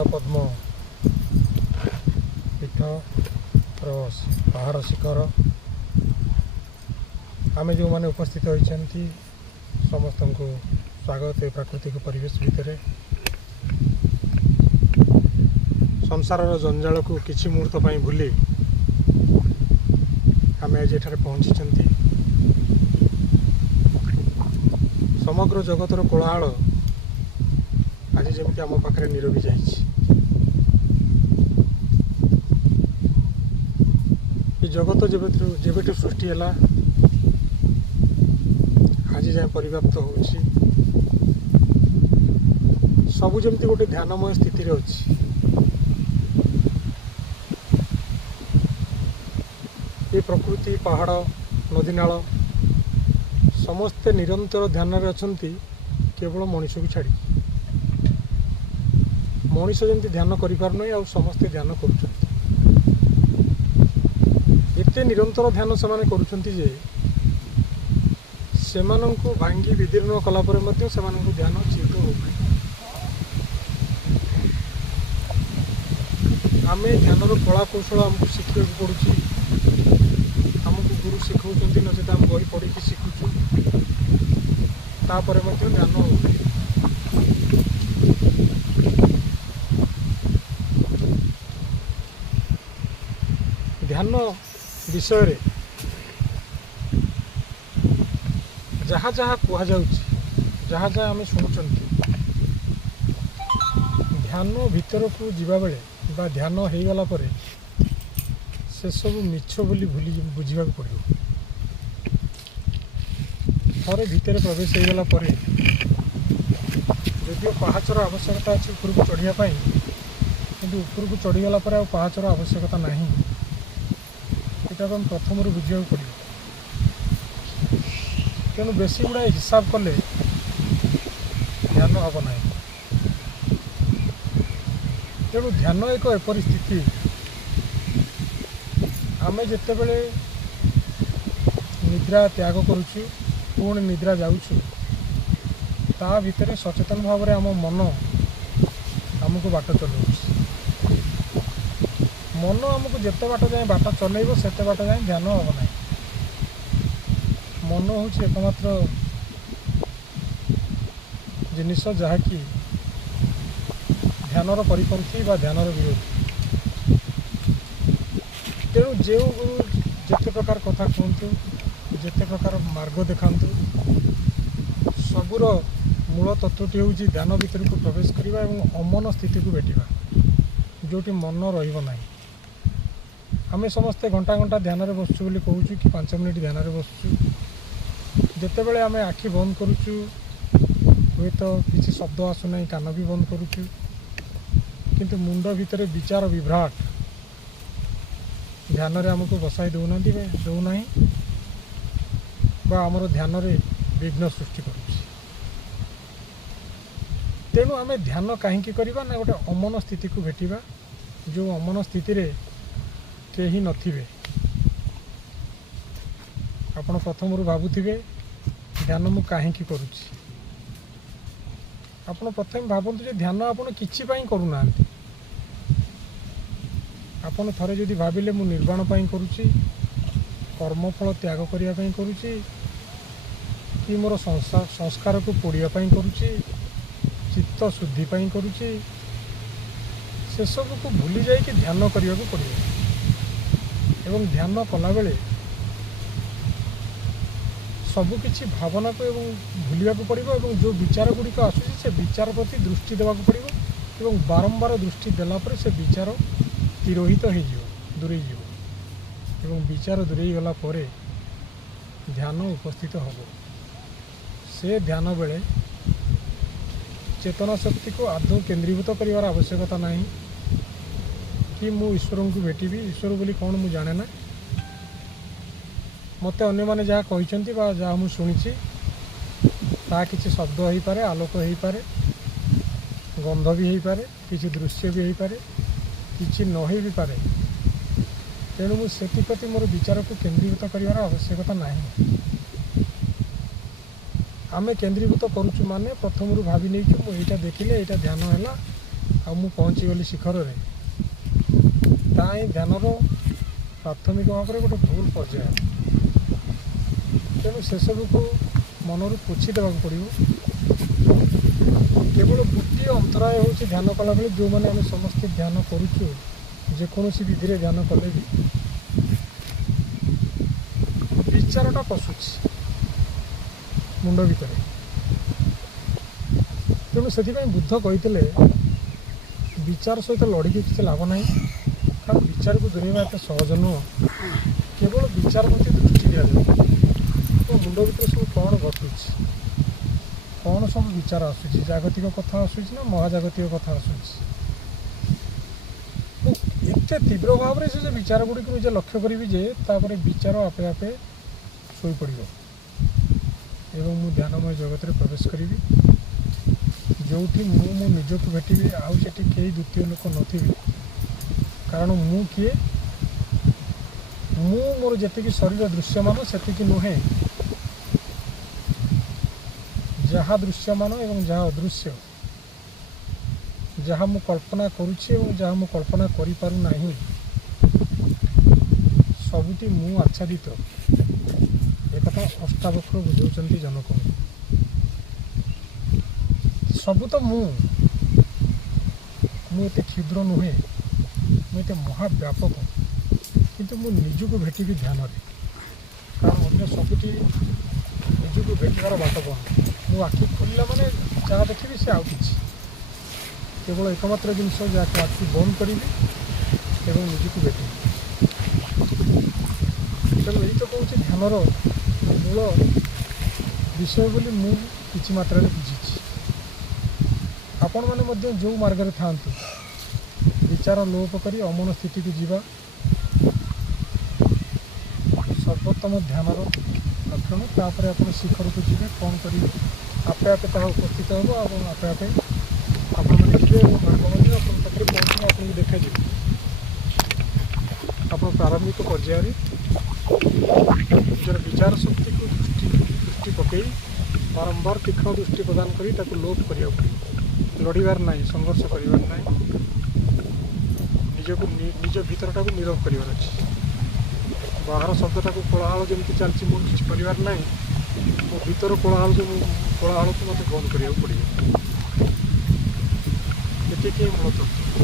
पद्म पीठ पहाड़ शिखर आम जो मैंने उपस्थित होती समस्त को स्वागत है। प्राकृतिक परिवेश भितर संसार जंजाल को किसी मुहूर्त पर भूली आम आज एठारे पहुँची। समग्र जगतर कोलाहल आज जमी आम पाखे नीरवी जाइए। जगत जेबेठू सृष्टि है आज जाए परिव्याप्त हो सबू जमी गोटे ध्यानमय स्थिति अच्छी। ये प्रकृति पहाड़ नदी नाल समस्ते निरंतर ध्यान रे अछंती केवल मनीष को छाड़ी। मनीष जमी ध्यान करें आ समस्ते ध्यान कर एते निरंतर ध्यान से करुछंती जे सेमानंकु भांगी विदीर्ण कला परे मध्य सेमानंकु ध्यान चित हो। आमे ध्यानर कला कौशल आमको शिखा पड़ुची। आमको गुरु शिखौचंती नचेत आम बही पढ़ी शिखुचु तापर मध्य ध्यान हो। ध्यान विषय रे जहाँ जहाँ कह जहाँ जहाँ आम शुणुं ध्यान भीतर को जीवा बेले बा ध्यान हो गला परे से सब मिछ बोली भूली बुझा पड़ो। थरे भीतर प्रवेश हो गला परे यदि पहाचर आवश्यकता अच्छी ऊपर को चढ़ापी कि ऊपर को चढ़ीगला पहाचर आवश्यकता नहीं। हम प्रथम बुझा पड़ो। तेणु बेसी गुड़ा हिसाब कले ध्यान हम ना। तेणु ध्यान एक एपरी स्थिति आम जिते बड़े निद्रा त्याग करुचु पुणी निद्रा जाऊँ ता भितर सचेतन भाव में आम मन आमको बाट चलाऊ। मन आमको जिते बाट जाए बाट चलैब से बाट जाए ध्यान हम ना। मन हूँ एकमात्र जिनिस जहाँकि ध्यानर परिपंथी बा ध्यानर विरोधी। तेणु जो जिते प्रकार कथा कहतु जिते प्रकार मार्ग देखातु सबूर मूल तत्वटी हूँ ध्यान भीतर को प्रवेश करने और अमन स्थिति को भेटा जोटी मन रही। आम समस्ते घंटा घंटा ध्यान रे बसचु बोली कहूँ कि 5 मिनिट ध्यान रे बसचु। जितेबले आम आखि बंद करुचु हुए तो किसी शब्द आसुना कान भी बंद करुचु किंतु मुंड भितर विचार विभ्राट ध्यान रे आमको बसाई दौना आमर ध्यान रे विघ्न सृष्टि करुच्ची। तेणु आम ध्यान कहीं करवा ना गोटे अमन स्थिति को भेटिबा जो अमन स्थिति रे केही नथिबे। आपण प्रथम भावुथिबे ध्यान मु कहीं करुच्ची। आपण प्रथम भावतु जे ध्यान आपण किछि पई करूना। आपण थरे जदि भाविले मु निर्वाण पई करुच्ची कर्मफल त्याग करिया पई करुच्ची कि मोर संस्कार को पोड़िया पई करुच्ची चित्त शुद्धि पई करुच्ची से सब को भूली जाए कि ध्यान करिया को पड़ियो। एवं ध्यान कला बेले सबुकिछि भावना को भूलिया पड़ो और जो विचार गुड़िक आसूसी से विचार प्रति दृष्टि देवा पड़ो और बारंबार दृष्टि देला पर से विचार तिरोहित हो दूरे एवं विचार दूरे गला पर ध्यान उपस्थित हम। से ध्यान बेले चेतना शक्ति को आदौ केन्द्रीभूत कर आवश्यकता नहीं कि मु ईश्वर को भेटी ईश्वर बोली कौन मु जाने ना। मत अन्य माने जहाँ कहते जहाँ मुझे शुणी ता किसी शब्द हो पारे आलोक हो पारे गंध भी हो पारे किसी दृश्य भी हो पारे किसी न हो भी पारे। तेणु मुझे प्रति मोर विचार को केन्द्रीभूत कर आवश्यकता नहीं। आमे केन्द्रीभूत करुचु माने प्रथम भावी नहीं मुझे देखिले यहाँ ध्यान है ଆଉ ମୁଁ ପହଞ୍ଚିଗଲି ଶିଖରରେ, ତାହା ହିଁ ଧ୍ୟାନର ପ୍ରାଥମିକ ଭାବରେ ଗୋଟେ ଭୁଲ ପର୍ଯ୍ୟାୟ। ତେଣୁ ସେସବୁକୁ ମନରୁ ପୋଛି ଦେବାକୁ ପଡ଼ିବ। କେବଳ ଗୋଟିଏ ଅନ୍ତରାୟ ହେଉଛି ଧ୍ୟାନ କଲାବେଳେ, ଯେଉଁମାନେ ଆମେ ସମସ୍ତେ ଧ୍ୟାନ କରୁଛୁ, ଯେକୌଣସି ବିଧିରେ ଧ୍ୟାନ କଲେ ବି ବିଚାରଟା ପଶୁଛି ମୁଣ୍ଡ ଭିତରେ। ତେଣୁ ସେଥିପାଇଁ ବୁଦ୍ଧ କହିଥିଲେ ବିଚାର ସହିତ ଲଢ଼ିକି କିଛି ଲାଭ ନାହିଁ, କାରଣ ବିଚାରକୁ ଦୂରେଇବା ଏତେ ସହଜ ନୁହଁ। କେବଳ ବିଚାର ପ୍ରତି ଦୃଷ୍ଟି ଦିଆଯାଉ। ତ ମୁଣ୍ଡ ଭିତରେ ସବୁ କ'ଣ ଘଟୁଛି, କ'ଣ ସବୁ ବିଚାର ଆସୁଛି, ଜାଗତିକ କଥା ଆସୁଛି ନା ମହାଜାଗତିକ କଥା ଆସୁଛି। ମୁଁ ଏତେ ତୀବ୍ର ଭାବରେ ସେ ବିଚାର ଗୁଡ଼ିକୁ ନିଜେ ଲକ୍ଷ୍ୟ କରିବି ଯେ ତାପରେ ବିଚାର ଆପେ ଆପେ ଶୋଇପଡ଼ିବ ଏବଂ ମୁଁ ଧ୍ୟାନମୟ ଜଗତରେ ପ୍ରବେଶ କରିବି, ଯେଉଁଠି ମୁଁ ମୋ ନିଜକୁ ଭେଟିବି। ଆଉ ସେଠି କେହି ଦ୍ୱିତୀୟ ଲୋକ ନଥିବେ, କାରଣ ମୁଁ କିଏ? ମୁଁ ମୋର ଯେତିକି ଶରୀର ଦୃଶ୍ୟମାନ ସେତିକି ନୁହେଁ। ଯାହା ଦୃଶ୍ୟମାନ ଏବଂ ଯାହା ଅଦୃଶ୍ୟ, ଯାହା ମୁଁ କଳ୍ପନା କରୁଛି ଏବଂ ଯାହା ମୁଁ କଳ୍ପନା କରିପାରୁନାହିଁ, ସବୁଠି ମୁଁ ଆଚ୍ଛାଦିତ। ଏକଥା ଅଷ୍ଟାବକ୍ର ବୁଝାଉଛନ୍ତି ଜନକଙ୍କୁ। ସବୁ ତ ମୁଁ ଏତେ କ୍ଷୁଦ୍ର ନୁହେଁ, ମୁଁ ଏତେ ମହାବ୍ୟାପକ, କିନ୍ତୁ ମୁଁ ନିଜକୁ ଭେଟିବି ଧ୍ୟାନରେ। କାରଣ ଅନ୍ୟ ସବୁଠି ନିଜକୁ ଭେଟିବାର ବାଟ ବନ୍ଦ। ମୁଁ ଆଖି ଖୋଲିଲା ମାନେ ଯାହା ଦେଖିବି ସେ ଆଉ କିଛି। କେବଳ ଏକମାତ୍ର ଜିନିଷ ଯାହାକୁ ଆଖି ବନ୍ଦ କରିବି ଏବଂ ନିଜକୁ ଭେଟିବି। ତେଣୁ ଏଇ ତ କହୁଛି ଧ୍ୟାନର ମୂଳ ବିଷୟ ବୋଲି ମୁଁ କିଛି ମାତ୍ରାରେ ବୁଝିଛି। ଆପଣମାନେ ମଧ୍ୟ ଯେଉଁ ମାର୍ଗରେ ଥାଆନ୍ତୁ, ବିଚାର ଲୋପ କରି ଅମନ ସ୍ଥିତିକୁ ଯିବା ସର୍ବୋତ୍ତମ ଧ୍ୟାନର ଲକ୍ଷଣ। ତାପରେ ଆପଣ ଶିଖରକୁ ଯିବେ, କ'ଣ କରିବେ, ଆପେ ଆପେ ତାହା ଉପସ୍ଥିତ ହେବ ଏବଂ ଆପେ ଆପେ ଆପଣମାନେ ଯିବେ ଏବଂ ମାର୍ଗ ମଧ୍ୟ ଆପଣଙ୍କ ପାଖରେ ପହଞ୍ଚିଲେ ଆପଣଙ୍କୁ ଦେଖାଯିବ। ଆପଣ ପ୍ରାରମ୍ଭିକ ପର୍ଯ୍ୟାୟରେ ନିଜର ବିଚାର ଶକ୍ତିକୁ ଦୃଷ୍ଟି ପକାଇ ବାରମ୍ବାର ତୀକ୍ଷ୍ଣ ଦୃଷ୍ଟି ପ୍ରଦାନ କରି ତାକୁ ଲୋପ କରିବାକୁ ପଡ଼ିବ। ଲଢ଼ିବାର ନାହିଁ, ସଂଘର୍ଷ କରିବାର ନାହିଁ, ନିଜ ଭିତରଟାକୁ ନୀରବ କରିବାର ଅଛି। ବାହାର ଶବ୍ଦଟାକୁ କୋଳାହଳ ଯେମିତି ଚାଲିଛି ମୁଁ କିଛି କରିବାର ନାହିଁ, ମୋ ଭିତର କୋଳାହଳକୁ ମୋତେ ବନ୍ଦ କରିବାକୁ ପଡ଼ିବ। ଏତିକି ମୂଳ ତତ୍ତ୍ୱ।